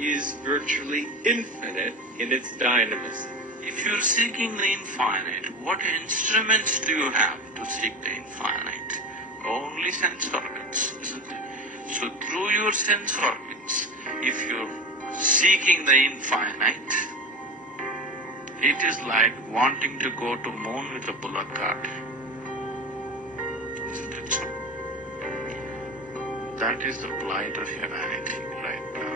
is virtually infinite in its dynamism. If you're seeking the infinite, what instruments do you have to seek the infinite? Only sense organs, isn't it? So through your sense organs, if you're seeking the infinite, it is like wanting to go to moon with a bullock cart. Isn't it so? That is the plight of humanity right now.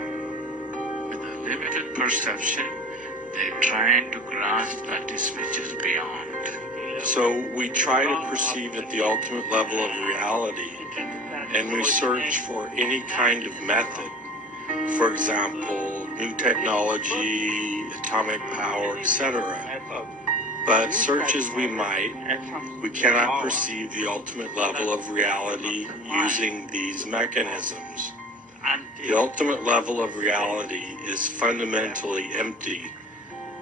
With a limited perception, they're trying to grasp that which is beyond. So we try to perceive at the ultimate level of reality, and we search for any kind of method. For example, new technology, atomic power, etc. But search as we might, we cannot perceive the ultimate level of reality using these mechanisms. The ultimate level of reality is fundamentally empty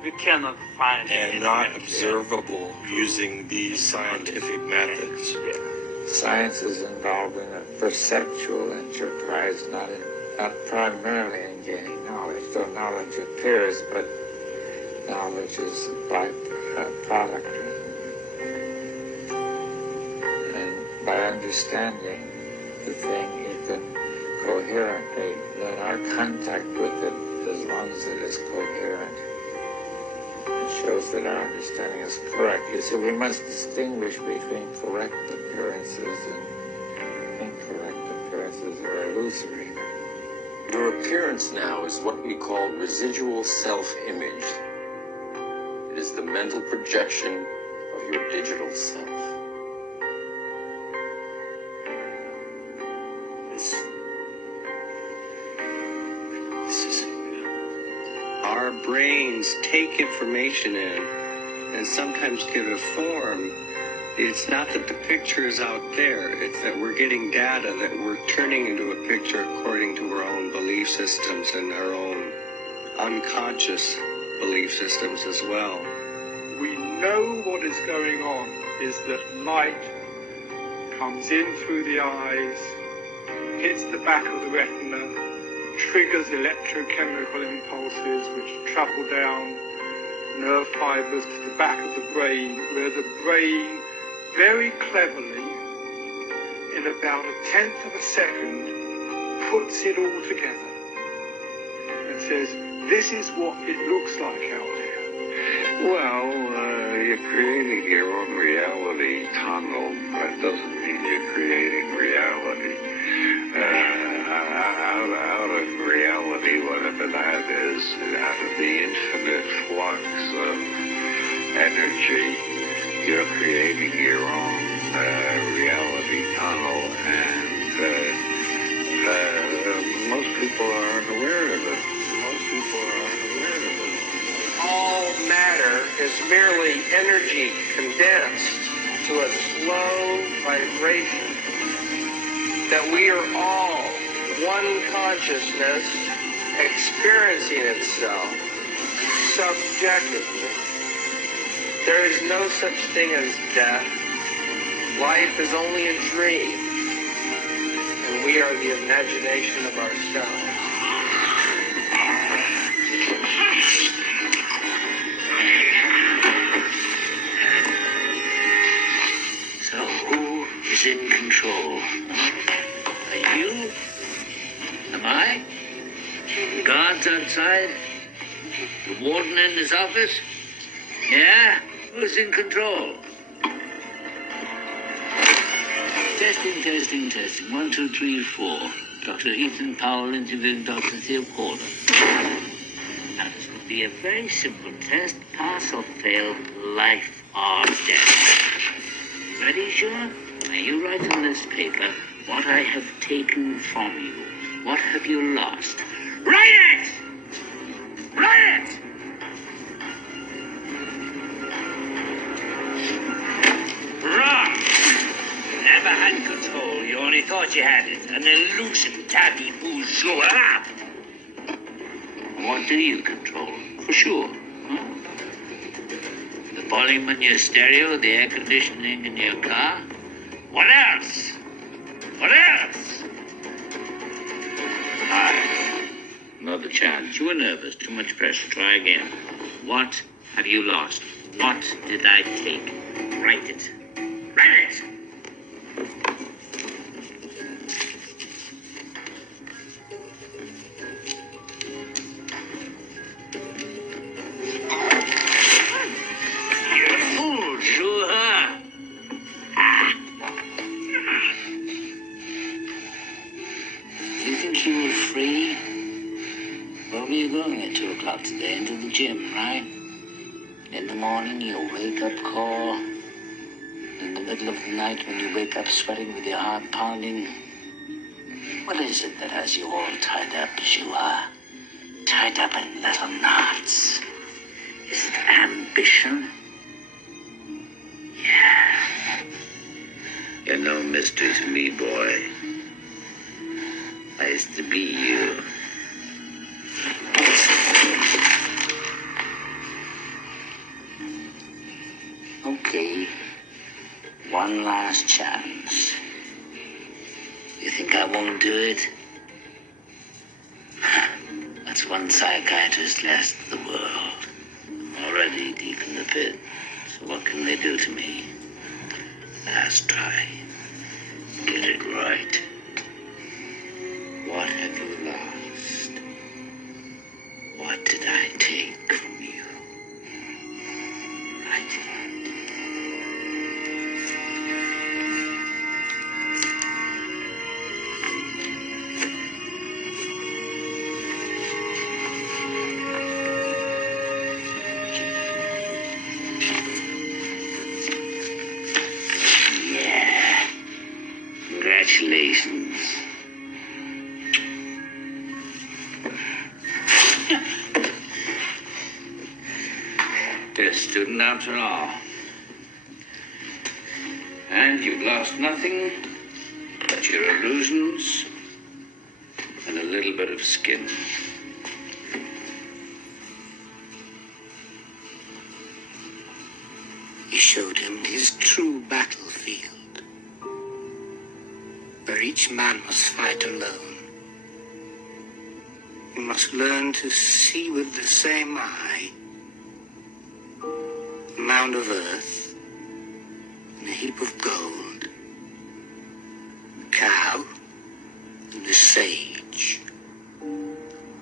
We cannot find and not observable using these scientific methods. Science is involved in a perceptual enterprise, not primarily in gaining knowledge, though knowledge appears, but knowledge is a byproduct. And by understanding the thing, you can coherently let our contact with it, as long as it is coherent, it shows that our understanding is correct. You see, we must distinguish between correct appearances and incorrect appearances or illusory. Your appearance now is what we call residual self-image. It is the mental projection of your digital self. Our brains take information in and sometimes give it a form. It's not that the picture is out there, it's that we're getting data that we're turning into a picture according to our own belief systems and our own unconscious belief systems as well. We know what is going on is that light comes in through the eyes, hits the back of the retina, triggers electrochemical impulses which travel down nerve fibers to the back of the brain, where the brain very cleverly, in about 1/10 of a second, puts it all together and says, this is what it looks like out there. Well, you're creating your own reality tunnel. That doesn't mean you're creating reality. Out of reality, whatever that is, out of the infinite flux of energy, you're creating your own reality tunnel, and most people aren't aware of it. All matter is merely energy condensed to a slow vibration. That we are all one consciousness experiencing itself subjectively. There is no such thing as death. Life is only a dream, and we are the imagination of ourselves. So who is in control? Are you? Am I? The guards outside? The warden in his office? Yeah? Who's in control? Testing. 1, 2, 3, 4. Dr. Ethan Powell interviewing Dr. Theo Calder. Now, this will be a very simple test. Pass or fail, life or death. Ready, sure? Now, you write on this paper what I have taken from you. What have you lost? Write it! Write it! Wrong! Never had control. You only thought you had it. An illusion, tabby bourgeois. What do you control? For sure. Huh? The volume in your stereo, the air conditioning in your car. What else? What else? Another chance. You were nervous. Too much pressure. Try again. What have you lost? What did I take? Write it. Write it! You're a fool, sure. You think you were free? Where were you going at 2 o'clock today? Into the gym, right? In the morning, your wake-up call. In the middle of the night, when you wake up sweating with your heart pounding. What is it that has you all tied up as you are? Tied up in little knots? Is it ambition? Yeah. You're no mystery to me, boy. I used to be you. Okay. One last chance. You think I won't do it? That's one psychiatrist less to the world. I'm already deep in the pit. So what can they do to me? Last try. Get it right. What have you lost? What did I take from you? I did. Yeah. Congratulations. You're a student after all. And you've lost nothing but your illusions and a little bit of skin. He showed him his true battlefield, where each man must fight alone. He must learn to see with the same eye a mound of earth and a heap of gold, a cow and a sage.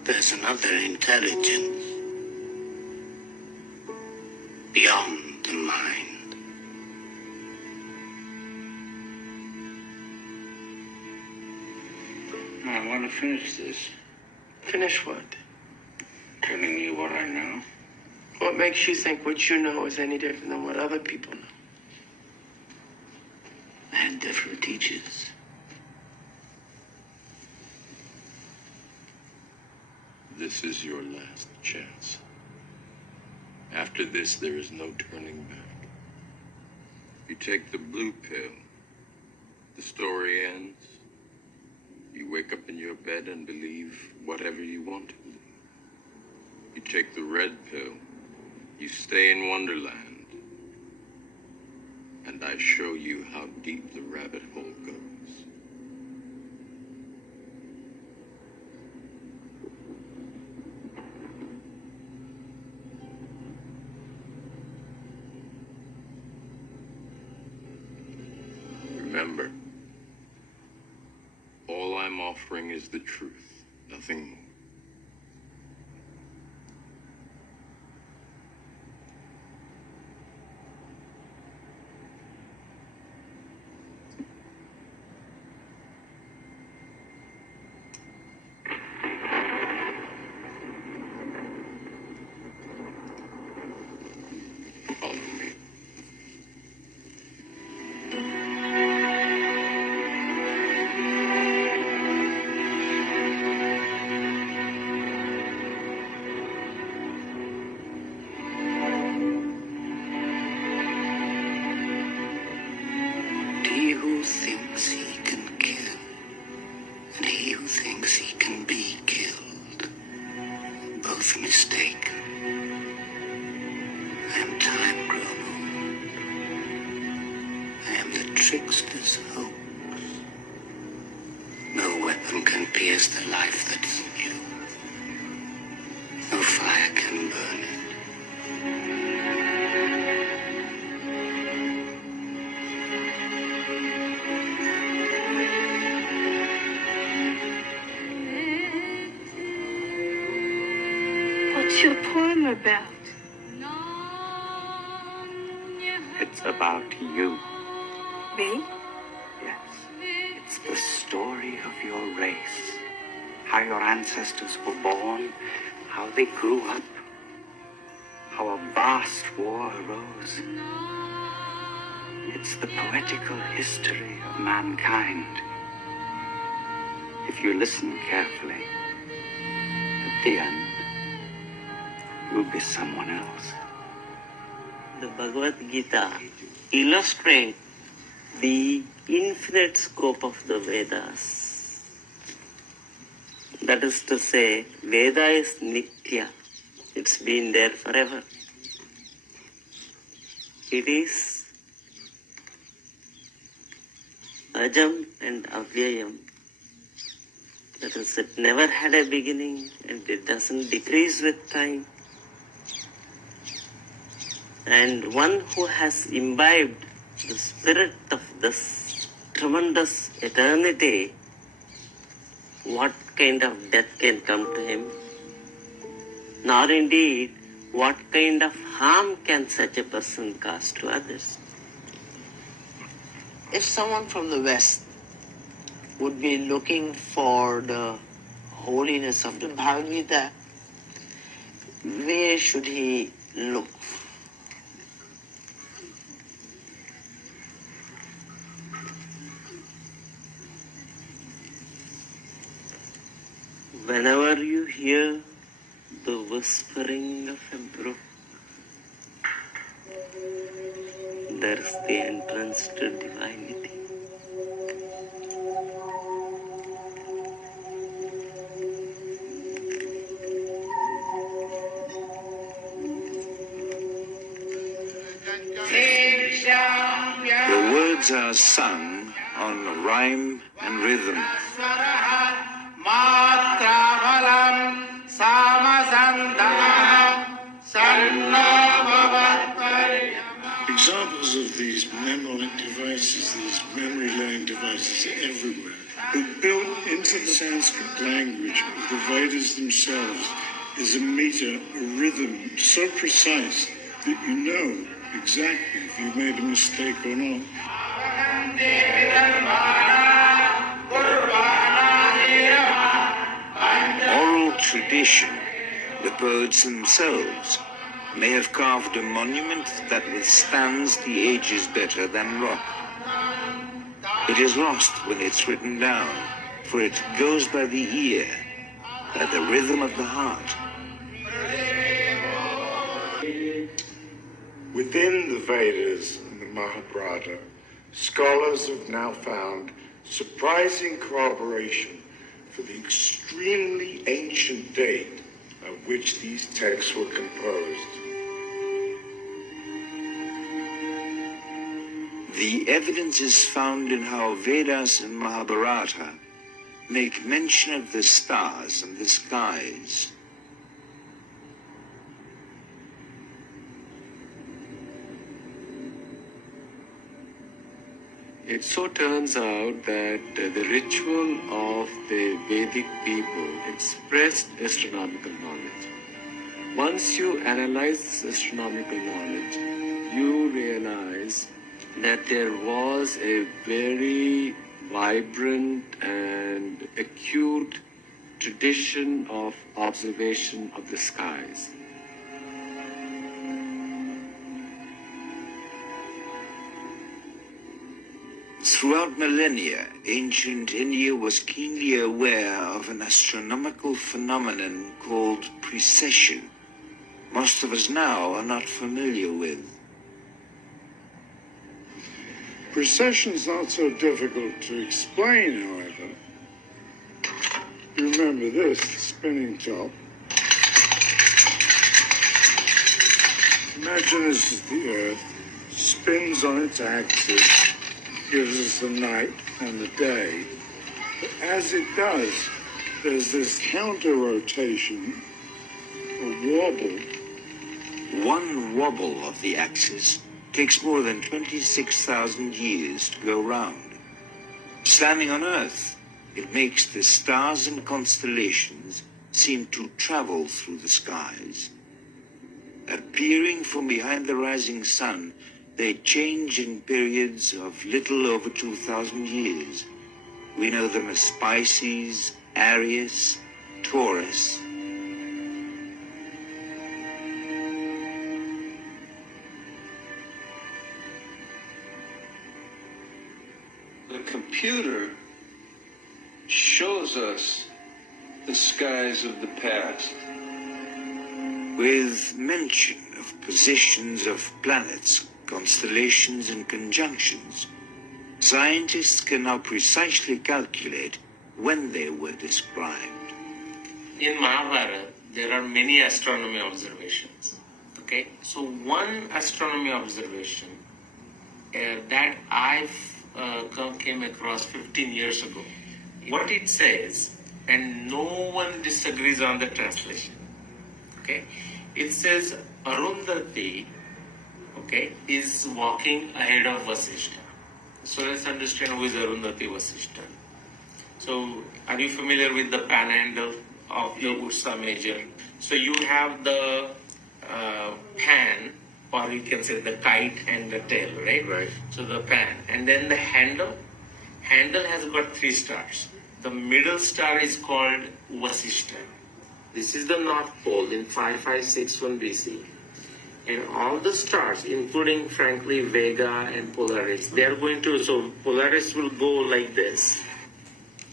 There's another intelligence beyond the mind. I want to finish this. Finish what? Telling you what I know. What makes you think what you know is any different than what other people know? I had different teachers. This is your last chance. After this, there is no turning back. You take the blue pill, the story ends. You wake up in your bed and believe whatever you want to believe. You take the red pill, you stay in Wonderland, and I show you how deep the rabbit hole goes. Remember, all I'm offering is the truth, nothing more. Follow me. He who thinks he can kill, and he who thinks he can be killed, both mistaken. I am time grown old. I am the trickster's hoax. No weapon can pierce the life that's in you. What's your poem about? It's about you. Me? Yes. It's the story of your race. How your ancestors were born, how they grew up, how a vast war arose. It's the poetical history of mankind. If you listen carefully, at the end, you'll be someone else. The Bhagavad Gita illustrates the infinite scope of the Vedas. That is to say, Veda is Nitya. It's been there forever. It is Ajam and Avyayam. That is, it never had a beginning and it doesn't decrease with time. And one who has imbibed the spirit of this tremendous eternity, what kind of death can come to him? Nor indeed, what kind of harm can such a person cause to others? If someone from the West would be looking for the holiness of the Bhagavad Gita, where should he look? Whenever you hear the whispering of a brook, there is the entrance to divinity. The words are sung on rhyme and rhythm. Examples of these mnemonic devices, these memory lane devices, are everywhere. But built into the Sanskrit language of the Vedas themselves is a meter, a rhythm so precise that you know exactly if you made a mistake or not. Oral tradition, the poets themselves, may have carved a monument that withstands the ages better than rock. It is lost when it's written down, for it goes by the ear, by the rhythm of the heart. Within the Vedas and the Mahabharata, scholars have now found surprising corroboration for the extremely ancient date at which these texts were composed. The evidence is found in how Vedas and Mahabharata make mention of the stars and the skies. It so turns out that the ritual of the Vedic people expressed astronomical knowledge. Once you analyze this astronomical knowledge, you realize that there was a very vibrant and acute tradition of observation of the skies. Throughout millennia, ancient India was keenly aware of an astronomical phenomenon called precession. Most of us now are not familiar with. Precession is not so difficult to explain, however. You remember this, the spinning top. Imagine this is the Earth, spins on its axis, gives us the night and the day. But as it does, there's this counter-rotation, a wobble. One wobble of the axis takes more than 26,000 years to go round. Standing on Earth, it makes the stars and constellations seem to travel through the skies. Appearing from behind the rising sun, they change in periods of little over 2,000 years. We know them as Pisces, Aries, Taurus. The computer shows us the skies of the past, with mention of positions of planets, constellations, and conjunctions. Scientists can now precisely calculate when they were described. In Mahabharata, there are many astronomy observations. Okay, so one astronomy observation that came across 15 years ago. What it says, and no one disagrees on the translation. Okay, it says Arundhati, okay, is walking ahead of Vasishtha. So let's understand who is Arundhati Vasishtha. So are you familiar with the panhandle of the Ursa Major? So you have the pan, or you can say the kite and the tail, right? Right. So the pan, and then the handle. Handle has got 3 stars. The middle star is called Vasishtha. This is the North Pole in 5561 BC. And all the stars, including frankly Vega and Polaris, they are going to, so Polaris will go like this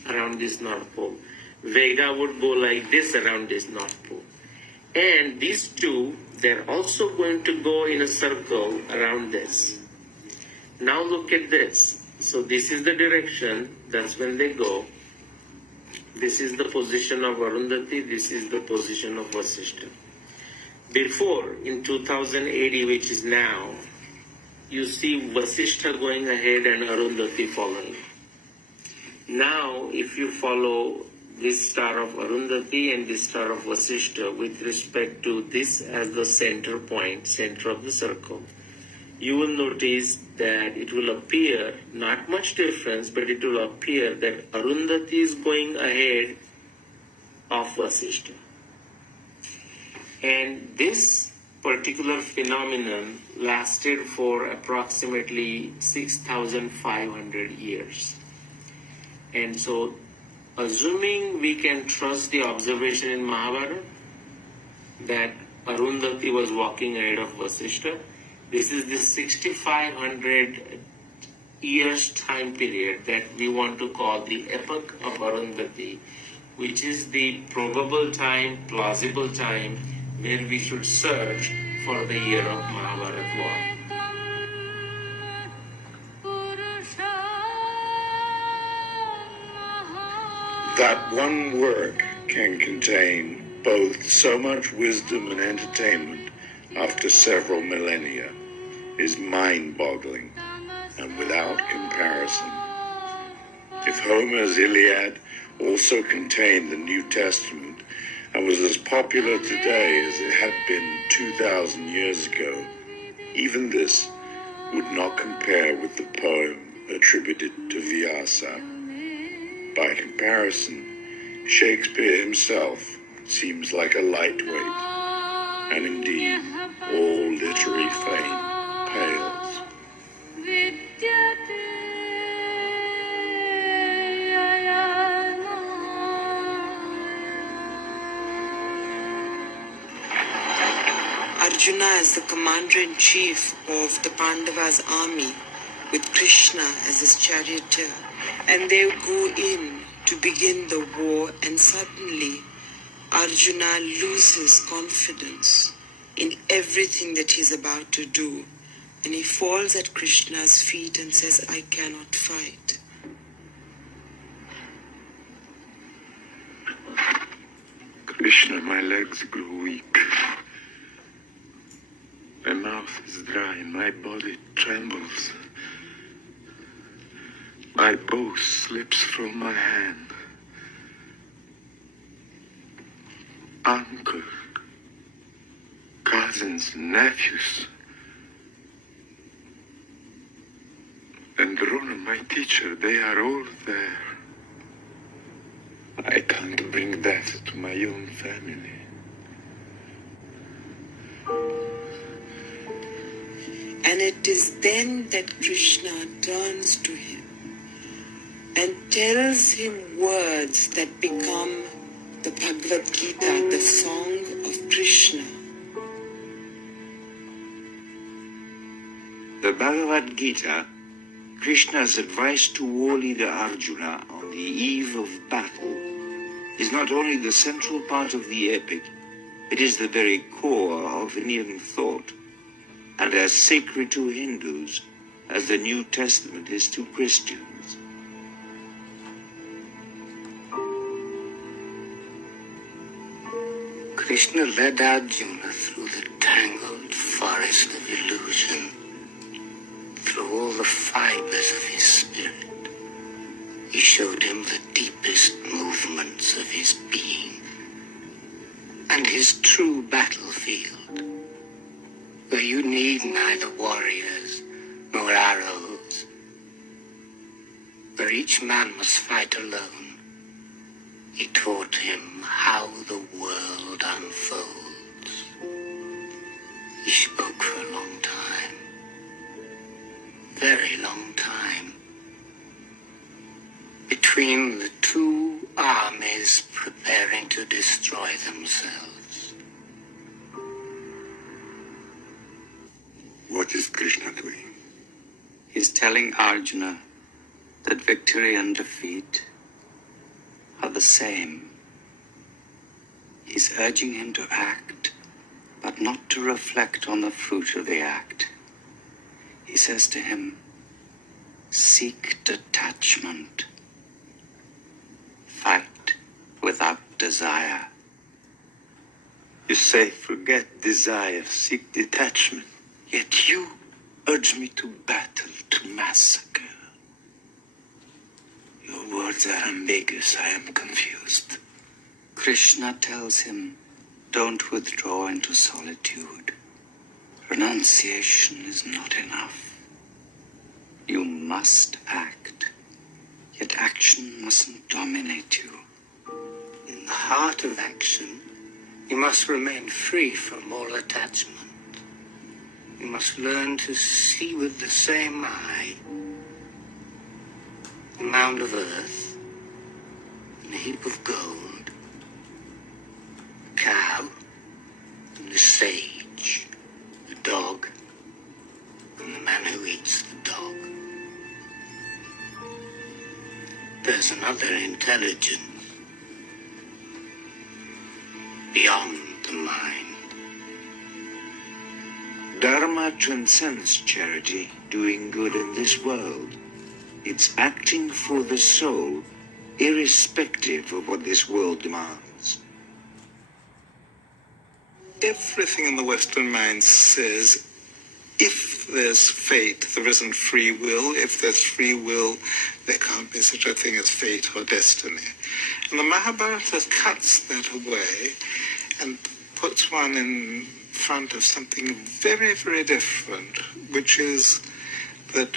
around this North Pole. Vega would go like this around this North Pole. And these two, they're also going to go in a circle around this. Now look at this. So this is the direction, that's when they go. This is the position of Arundhati, this is the position of Vasishtha. Before, in 2080, which is now, you see Vasishtha going ahead and Arundhati following. Now, if you follow this star of Arundhati and this star of Vasishtha with respect to this as the center point, center of the circle, you will notice that it will appear, not much difference, but it will appear that Arundhati is going ahead of Vasishtha. And this particular phenomenon lasted for approximately 6,500 years. And so, assuming we can trust the observation in Mahabharata that Arundhati was walking ahead of Vasishtha, this is the 6,500 years time period that we want to call the epoch of Arundhati, which is the probable time, plausible time, where we should search for the year of Mahabharata war. That one work can contain both so much wisdom and entertainment after several millennia is mind-boggling and without comparison. If Homer's Iliad also contained the New Testament and was as popular today as it had been 2,000 years ago, even this would not compare with the poem attributed to Vyasa. By comparison, Shakespeare himself seems like a lightweight, and indeed, all literary fame pales. Arjuna as the commander-in-chief of the Pandavas' army, with Krishna as his charioteer, and they go in to begin the war, and suddenly Arjuna loses confidence in everything that he's about to do, and he falls at Krishna's feet and says, I cannot fight. Krishna, my legs grow weak. My mouth is dry and my body trembles. My bow slips from my hand. Uncle, cousins, nephews, and Drona, my teacher, they are all there. I can't bring that to my own family. And it is then that Krishna turns to him and tells him words that become the Bhagavad Gita, the song of Krishna. The Bhagavad Gita, Krishna's advice to war leader Arjuna on the eve of battle, is not only the central part of the epic, it is the very core of Indian thought, and as sacred to Hindus as the New Testament is to Christians. Krishna led Arjuna through the tangled forest of illusion, through all the fibers of his spirit. He showed him the deepest movements of his being and his true battlefield, where you need neither warriors nor arrows, where each man must fight alone. He taught him how the world unfolds. He spoke for a long time, very long time, between the two armies preparing to destroy themselves. What is Krishna doing? He's telling Arjuna that victory and defeat are the same. He's urging him to act, but not to reflect on the fruit of the act. He says to him, seek detachment. Fight without desire. You say, forget desire, seek detachment. Yet you urge me to battle, to massacre. Your words are ambiguous. I am confused. Krishna tells him, don't withdraw into solitude. Renunciation is not enough. You must act, yet action mustn't dominate you. In the heart of action, you must remain free from all attachment. You must learn to see with the same eye a mound of earth and a heap of gold, a cow and the sage, the dog and the man who eats the dog. There's another intelligence beyond the mind. Dharma transcends charity, doing good in this world. It's acting for the soul, irrespective of what this world demands. Everything in the Western mind says, if there's fate, there isn't free will. If there's free will, there can't be such a thing as fate or destiny. And the Mahabharata cuts that away and puts one in front of something very, very different, which is that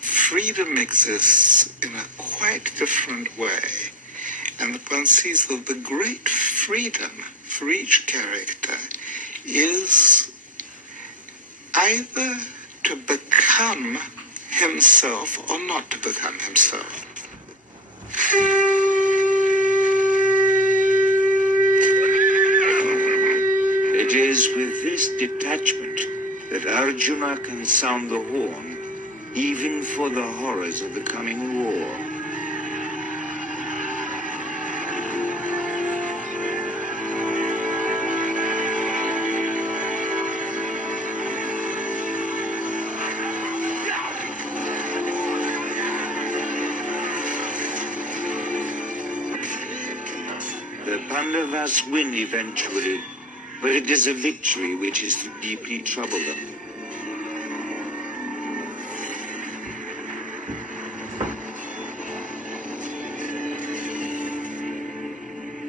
freedom exists in a quite different way, and that one sees that the great freedom for each character is either to become himself or not to become himself. It is with this detachment that Arjuna can sound the horn, even for the horrors of the coming war. The Pandavas win eventually, but it is a victory which is to deeply trouble them.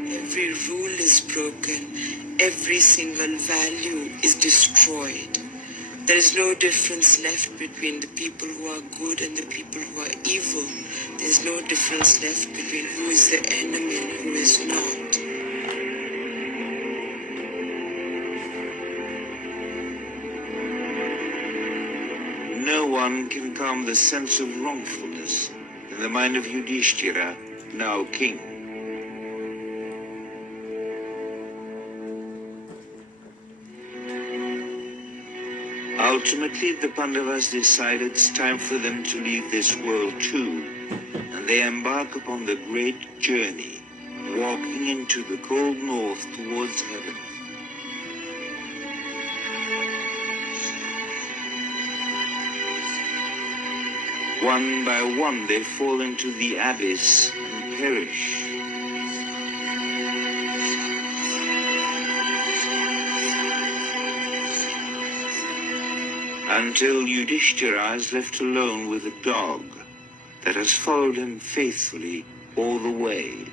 Every rule is broken. Every single value is destroyed. There is no difference left between the people who are good and the people who are evil. There is no difference left between who is the enemy and who is not. No one can calm the sense of wrongfulness in the mind of Yudhishthira, now king. Ultimately, the Pandavas decide it's time for them to leave this world too, and they embark upon the great journey, walking into the cold north towards heaven. One by one, they fall into the abyss and perish. Until Yudhishthira is left alone with a dog that has followed him faithfully all the way.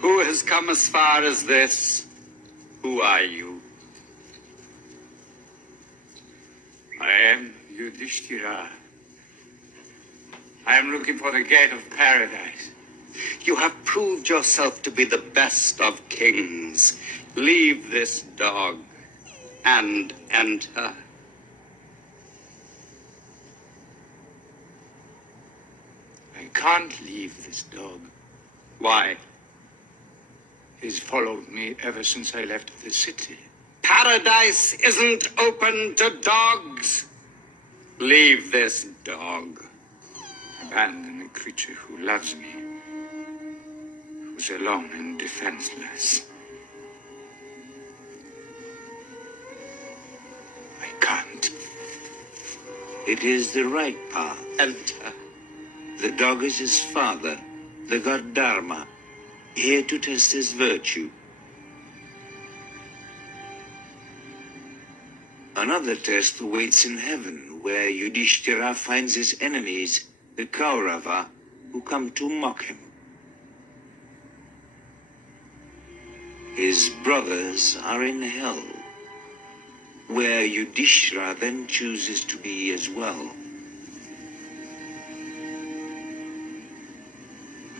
Who has come as far as this? Who are you? I am Yudhishthira. I am looking for the gate of paradise. You have proved yourself to be the best of kings. Leave this dog and enter. I can't leave this dog. Why? He's followed me ever since I left the city. Paradise isn't open to dogs. Leave this dog. Abandon a creature who loves me, who's alone and defenseless. I can't. It is the right path. Enter. The dog is his father, the god Dharma, here to test his virtue. Another test awaits in heaven, where Yudhishthira finds his enemies, the Kaurava, who come to mock him. His brothers are in hell, where Yudhishthira then chooses to be as well.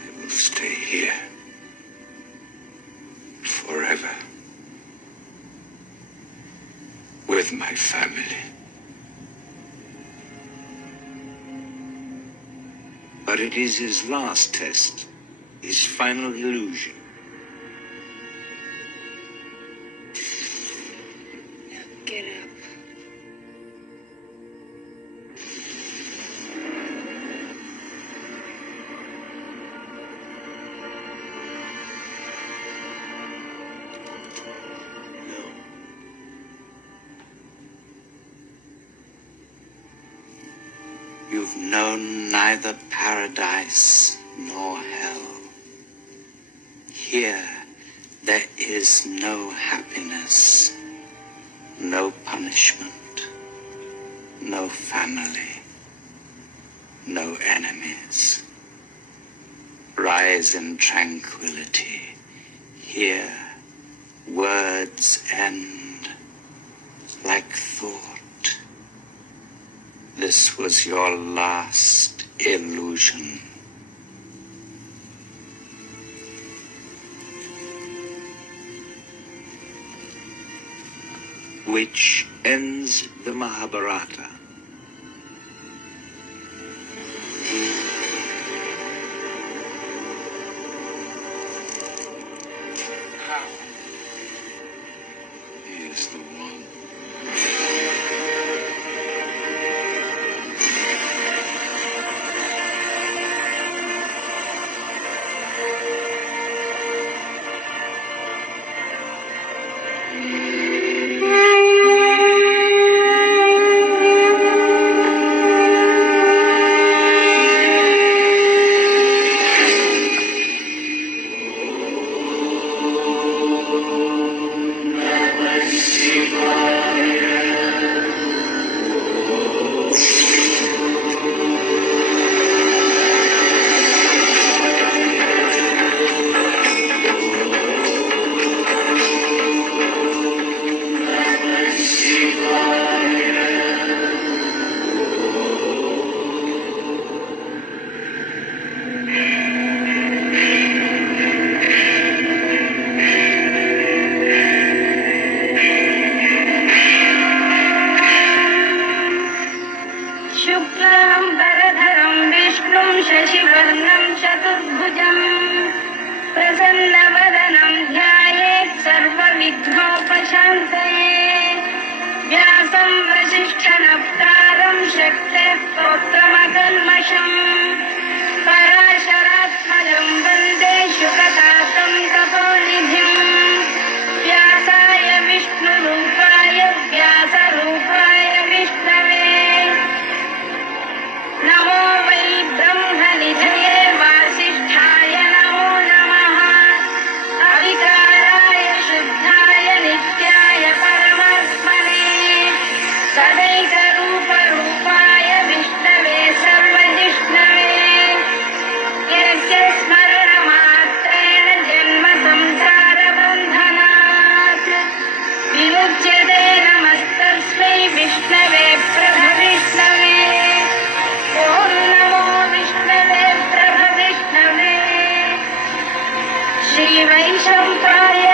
I will stay here forever with my family. But it is his last test, his final illusion. Get up. You've known neither paradise nor hell. Here there is no happiness, no punishment, no family, no enemies. Rise in tranquility. Here words end like thought. This was your last illusion. Which ends the Mahabharata. He is the one. विघ्नोपशान्तये व्यासं वसिष्ठनप्तारं शक्तेः पौत्रमकल्मषम् पराशरात्मजं वन्दे शुकतातं तपोनिधिम् व्यासाय विष्णुरूपाय व्यासरूपाय विष्णवे नमो वै ब्रह्मनिधये वासिष्ठाय नमो नमः अविकाराय शुद्धाय नित्याय परमात्मने सदैकरूपरूपाय विष्णवे सर्वजिष्णवे यस्य स्मरणमात्रेण जन्मसंसारबन्धनात् विमुच्यते नमस्तस्मै विष्णवे प्रभविष्णवे ॐ नमो विष्णवे प्रभविष्णवे श्रीवैशम्पाय